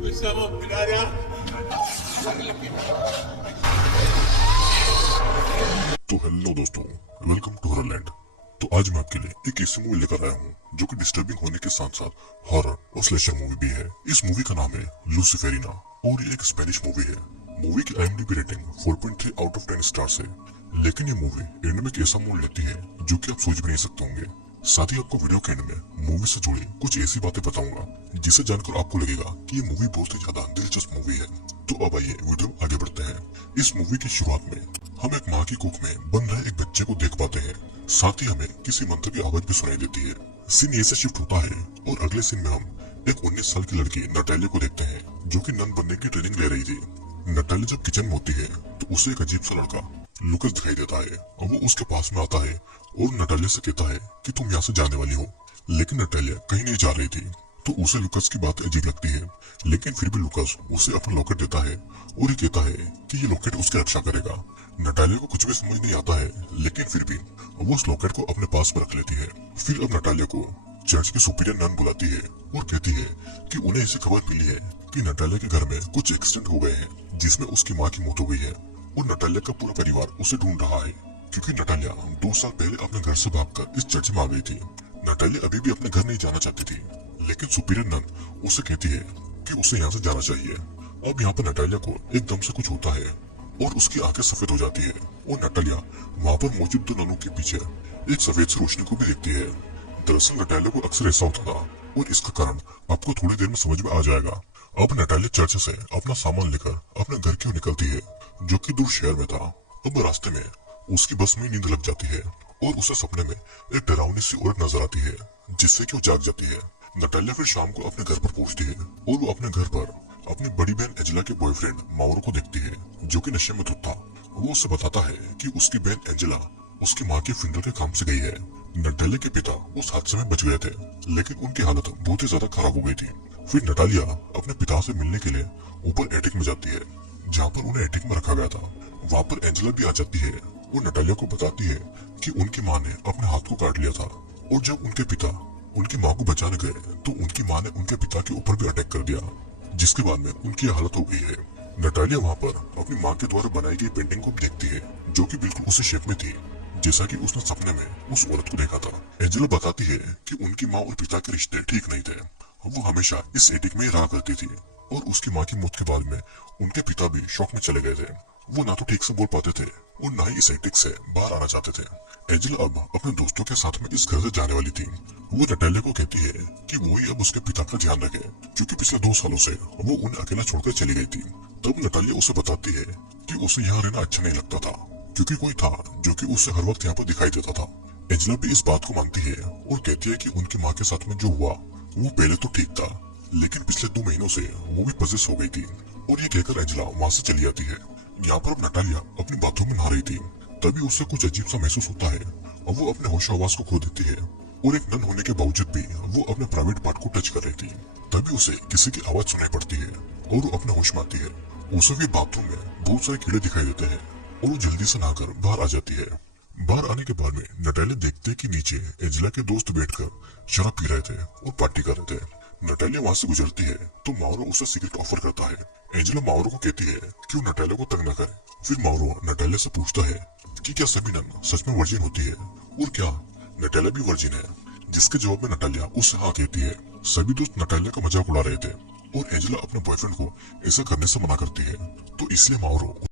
Pensavo Pilaria. तो hello दोस्तों, welcome to हॉररलैंड। तो आज मैं आपके लिए एक ऐसी मूवी लेकर आया हूँ जो कि डिस्टर्बिंग होने के साथ साथ हॉरर और स्लेशर मूवी भी है। इस मूवी का नाम है लूसिफेरिना और ये एक स्पेनिश मूवी है। मूवी की IMDb rating 4.3 out of 10 stars है। लेकिन ये मूवी एंड में एक ऐसा मोड़ लेती है जो कि आप सोच भी नहीं सकते होंगे। साथ ही आपको वीडियो के एंड में मूवी से जुड़ी कुछ ऐसी बातें बताऊंगा जिसे जानकर आपको लगेगा कि ये मूवी बहुत ही ज्यादा दिलचस्प मूवी है। तो अब आइए वीडियो आगे बढ़ते हैं। इस मूवी की शुरुआत में हम एक माँ की कोख में बन रहे एक बच्चे को देख पाते हैं। साथ ही हमें किसी मंत्र की आवाज भी सुनाई देती है। सीन ये से शिफ्ट होता है और अगले सीन में हम एक 19 साल की लड़की नटालिया को देखते हैं जो कि नन बनने की ट्रेनिंग ले रही थी। नटालिया जब किचन में होती है तो उसे एक अजीब सा लड़का लुकस दिखाई देता है और वो उसके पास में आता है और नटालिया से कहता है कि तुम यहाँ से जाने वाली हो। लेकिन नटालिया कहीं नहीं जा रही थी तो उसे लुकस की बात अजीब लगती है। लेकिन फिर भी लुकस उसे अपना लॉकेट देता है और ये कहता है कि ये लॉकेट उसकी रक्षा करेगा। नटालिया को कुछ भी समझ नहीं आता है लेकिन फिर भी वो उस लॉकेट को अपने पास में रख लेती है। फिर अब नटालिया को चर्च की सुपीरियर नन बुलाती है और कहती है कि उन्हें ऐसी खबर मिली है कि नटालिया के घर में कुछ एक्सीडेंट हो गए हैं जिसमें उसकी माँ की मौत हो गई है और नटालिया का पूरा परिवार उसे ढूंढ रहा है क्योंकि नटालिया 2 साल पहले अपने घर से भागकर इस चर्च में आ गई थी। नटालिया अभी भी अपने घर नहीं जाना चाहती थी लेकिन सुपीरियर नन उसे कहती है कि उसे यहाँ से जाना चाहिए। अब यहाँ पर नटालिया को एकदम से कुछ होता है और उसकी आंखें सफेद हो जाती है और नटालिया वहाँ पर मौजूद 2 ननों के पीछे एक सफेद सी रोशनी को भी देखती है। दरअसल नटालिया को अक्सर ऐसा होता था और इसका कारण आपको थोड़ी देर में समझ में आ जाएगा। अब नटालिया चर्च से अपना सामान लेकर अपने घर की ओर निकलती है जो कि दूर शहर में था। अब रास्ते में उसकी बस में नींद लग जाती है और उसे सपने में एक डरावनी सी औरत नजर आती है जिससे कि वो जाग जाती है। नटालिया फिर शाम को अपने घर पर पहुंचती है और वो अपने घर पर अपनी बड़ी बहन एंजेला के बॉयफ्रेंड माउरो को देखती है जो कि नशे में धुत था। वो उसे बताता है कि उसकी बहन एंजेला उसकी माँ के फ्यूनरल के काम से गई है। नटालिया के पिता उस हादसे में बच गए थे लेकिन उनकी हालत बहुत ही ज्यादा खराब हो गई थी। फिर नटालिया अपने पिता से मिलने के लिए ऊपर एटिक में जाती है जहाँ पर उन्हें एटिक में रखा गया था। वहाँ पर एंजेला भी आ जाती है और नटालिया को बताती है कि उनकी माँ ने अपने हाथ को काट लिया था और जब उनके पिता उनकी माँ को बचाने गए तो उनकी माँ ने उनके पिता के ऊपर भी अटैक कर दिया जिसके बाद में उनकी हालत हो गई है। नटालिया वहाँ पर अपनी माँ के द्वारा बनाई गई पेंटिंग को देखती है जो कि बिल्कुल उसी शेप में थी जैसा कि उसने सपने में उस औरत को देखा था। एंजेला बताती है कि उनकी माँ और पिता के रिश्ते ठीक नहीं थे। वो हमेशा इस एटिक में ही रहा करती थी और उसकी माँ की मौत के बाद में उनके पिता भी शौक में चले गए थे। वो ना तो ठीक से बोल पाते थे और ना ही इस एटिक से बाहर आना चाहते थे। एंजेला अब अपने दोस्तों के साथ में इस घर से जाने वाली थी। वो नटालिया को कहती है कि वो ही अब उसके पिता का ध्यान रखे क्योंकि पिछले 2 सालों से वो उन्हें अकेला छोड़कर चली गई थी। तब नटालिया उसे बताती है कि उसे यहाँ रहना अच्छा नहीं लगता था क्योंकि कोई था जो कि उसे हर वक्त यहाँ पर दिखाई देता था। एंजेला भी इस बात को मानती है और कहती है कि उनकी माँ के साथ में जो हुआ वो पहले तो ठीक था लेकिन पिछले 2 महीनों से वो भी पजेस हो गई थी। और ये कहकर एंजेला वहाँ से चली जाती है। यहाँ पर अब नटालिया अपनी बाथरूम में नहा रही थी तभी उसे कुछ अजीब सा महसूस होता है और वो अपने होश आवाज को खो देती है और एक नन होने के बावजूद भी वो अपने प्राइवेट पार्ट को टच कर रही थी। तभी उसे किसी की आवाज सुनाई पड़ती है और वो अपने होश में आती है। उसे भी बाथरूम में बहुत सारे कीड़े दिखाई देते हैं और वो जल्दी से नहाकर बाहर आ जाती है। बाहर आने के बाद में नटालिया देखते कि नीचे एंजेला के दोस्त बैठकर शराब पी रहे थे और पार्टी कर रहे थे। नटालिया वहां से गुजरती है तो माउरो उसे सिगरेट ऑफर करता है। एंजेला माउरो को कहती है कि वो नटालिया को तंग न करे। फिर माउरो नटालिया से पूछता है कि क्या सभी नन सच में वर्जिन होती है और क्या नटालिया भी वर्जिन है, जिसके जवाब में नटालिया उससे हाँ कहती है। सभी दोस्त नटालिया का मजाक उड़ा रहे थे और एंजेला अपने बॉयफ्रेंड को ऐसा करने से मना करती है तो इसलिए माउरो